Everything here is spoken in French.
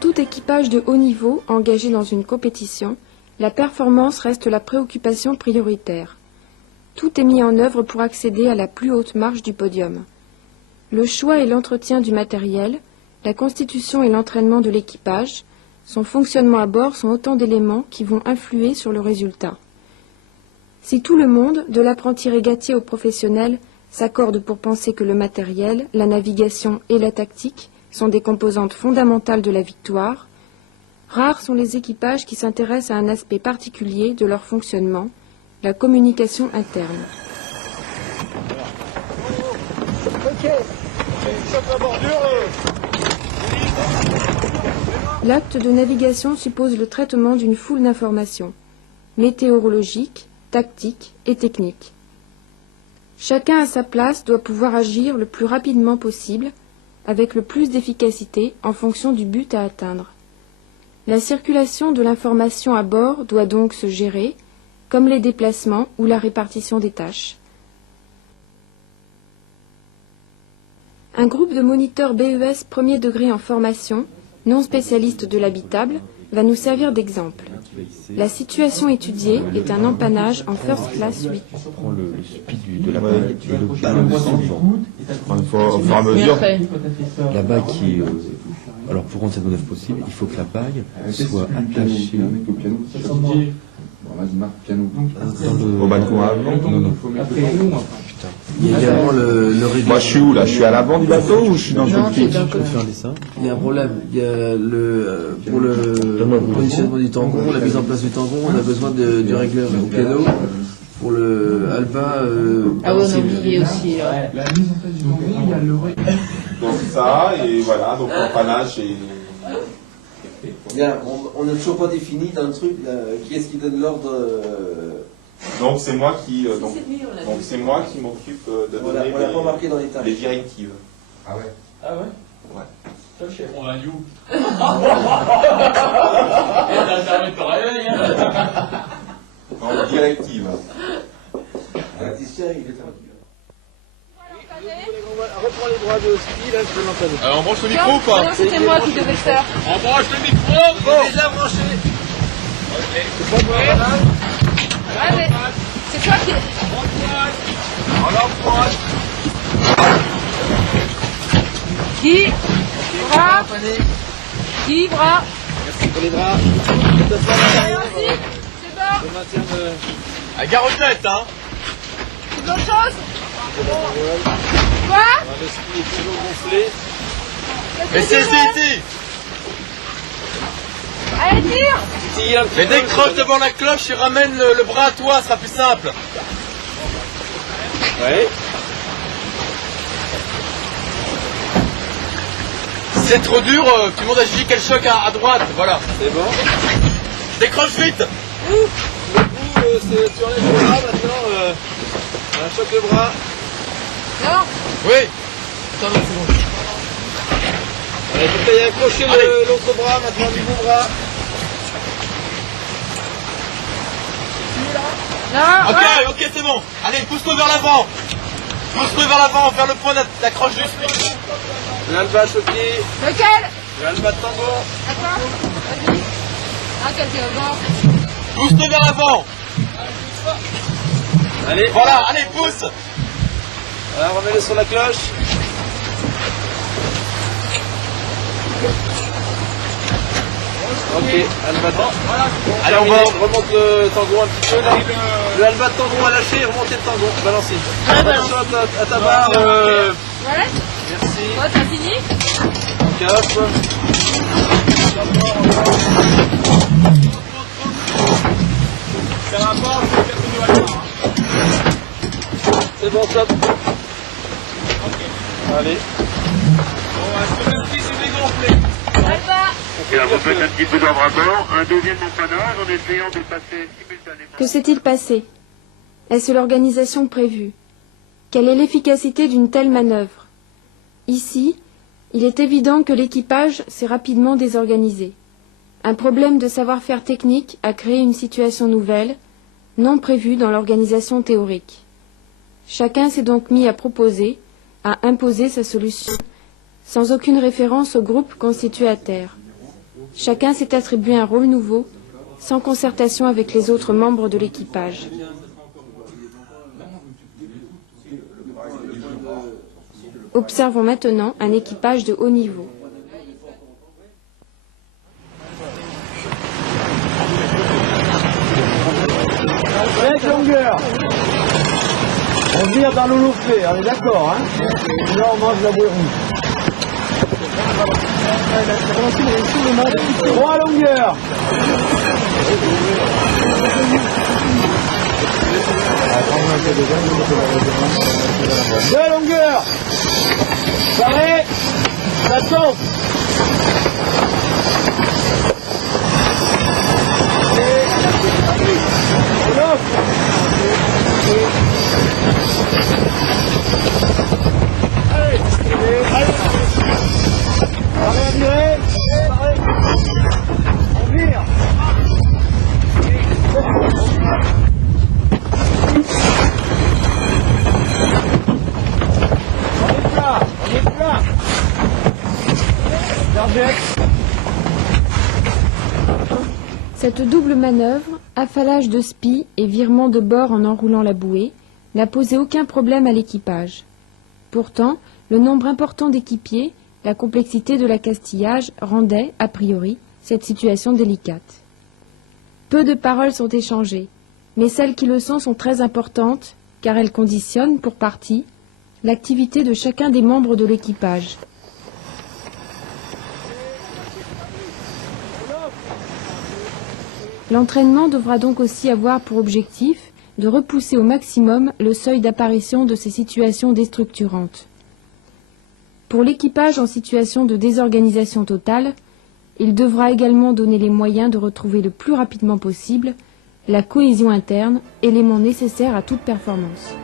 Pour tout équipage de haut niveau engagé dans une compétition, la performance reste la préoccupation prioritaire. Tout est mis en œuvre pour accéder à la plus haute marche du podium. Le choix et l'entretien du matériel, la constitution et l'entraînement de l'équipage, son fonctionnement à bord sont autant d'éléments qui vont influer sur le résultat. Si tout le monde, de l'apprenti régatier au professionnel, s'accorde pour penser que le matériel, la navigation et la tactique sont des composantes fondamentales de la victoire, rares sont les équipages qui s'intéressent à un aspect particulier de leur fonctionnement, la communication interne. L'acte de navigation suppose le traitement d'une foule d'informations, météorologiques, tactiques et techniques. Chacun à sa place doit pouvoir agir le plus rapidement possible, avec le plus d'efficacité en fonction du but à atteindre. La circulation de l'information à bord doit donc se gérer, comme les déplacements ou la répartition des tâches. Un groupe de moniteurs BES premier degré en formation, non spécialistes de l'habitable, va nous servir d'exemple. La situation étudiée est un empannage en First Class 8. On prend le speed de la bague et le balance au fur et à mesure. La bague qui est... alors pour rendre cette manœuvre possible, il faut que la bague soit attachée au balcon avant. Non. Il y a également le réglage. Moi je suis où là? Je suis à l'avant du bateau ou je suis dans le cockpit? Je peux faire un dessin. Il y a un problème. Il y a pour le positionnement du tangon, la mise en place du tangon, on a besoin du régleur au piano. Pour le Alba, ah oui, on a oublié aussi. La mise en place du tangon, il y a le régleur. Donc ça, et voilà, donc l'empannage et... Bien, on n'a toujours pas défini dans le truc là, qui est-ce qui donne l'ordre. Donc c'est moi qui c'est moi qui m'occupe de donner on l'a pas marqué dans les tâches. Les directives. Ah ouais. Ah ouais. Ouais. Ça, on a you. Non, directive. L'artisticien, il est un... Reprends les bras de ski, là, je peux l'entraîner. Alors on branche le micro ou pas? Non, c'était moi qui devais le faire. On branche le micro. Bon. Déjà branché. C'est pas moi. Ouais, mais c'est toi qui... Qui bras. Qui bras. Merci pour les bras. Merci, c'est bon. Je maintiens le... À garochette, hein. C'est autre chose. Quoi? Le ski est toujours gonflé. Mais c'est. Allez, tire. Mais décroche devant la cloche et ramène le bras à toi, ce sera plus simple. Ouais. C'est trop dur, tout le monde a dit quel choc à droite, voilà. C'est bon. Décroche vite. Le coup, c'est tu enlèves le bras maintenant. Un choc de bras. Non. Oui. Attends, non, c'est bon. Allez, tu peux y accrocher l'autre bras maintenant du beau bras. Non. Ok, c'est bon. Allez, pousse-toi vers l'avant. Pousse-toi vers l'avant, vers le point d'accroche du speed. L'alba choqué. Lequel? L'alba de tambour. Attends. Vas-y. Ah, quelqu'un au bord. Pousse-toi vers l'avant. Allez. Voilà, allez, pousse. Alors, remets-le sur la cloche. Ok, Alba. Allez, on remonte le tangon un petit peu là. Le Alba de tangon à lâcher, remontez le tangon, balancez. Attention à ta barre. Ouais. Merci. Bon, t'as fini? Ok, hop. C'est bon, stop. Allez. Et là, vous faites un petit peu d'ordre à bord, un deuxième empannage en essayant de passer simultanément. Que s'est-il passé? Est-ce l'organisation prévue? Quelle est l'efficacité d'une telle manœuvre? Ici, il est évident que l'équipage s'est rapidement désorganisé. Un problème de savoir-faire technique a créé une situation nouvelle, non prévue dans l'organisation théorique. Chacun s'est donc mis à proposer, à imposer sa solution, sans aucune référence au groupe constitué à terre. Chacun s'est attribué un rôle nouveau, sans concertation avec les autres membres de l'équipage. Observons maintenant un équipage de haut niveau. Avec longueur. On vire dans l'Oloufé, on est d'accord, hein? Là, on mange la bouée rouge. 3 longueurs. 2 longueurs. Paré, ça tombe. Cette double manœuvre, affalage de spi et virement de bord en enroulant la bouée, n'a posé aucun problème à l'équipage. Pourtant, le nombre important d'équipiers, la complexité de l'accastillage rendaient, a priori, cette situation délicate. Peu de paroles sont échangées, mais celles qui le sont très importantes, car elles conditionnent, pour partie, l'activité de chacun des membres de l'équipage. L'entraînement devra donc aussi avoir pour objectif de repousser au maximum le seuil d'apparition de ces situations déstructurantes. Pour l'équipage en situation de désorganisation totale, il devra également donner les moyens de retrouver le plus rapidement possible la cohésion interne, élément nécessaire à toute performance.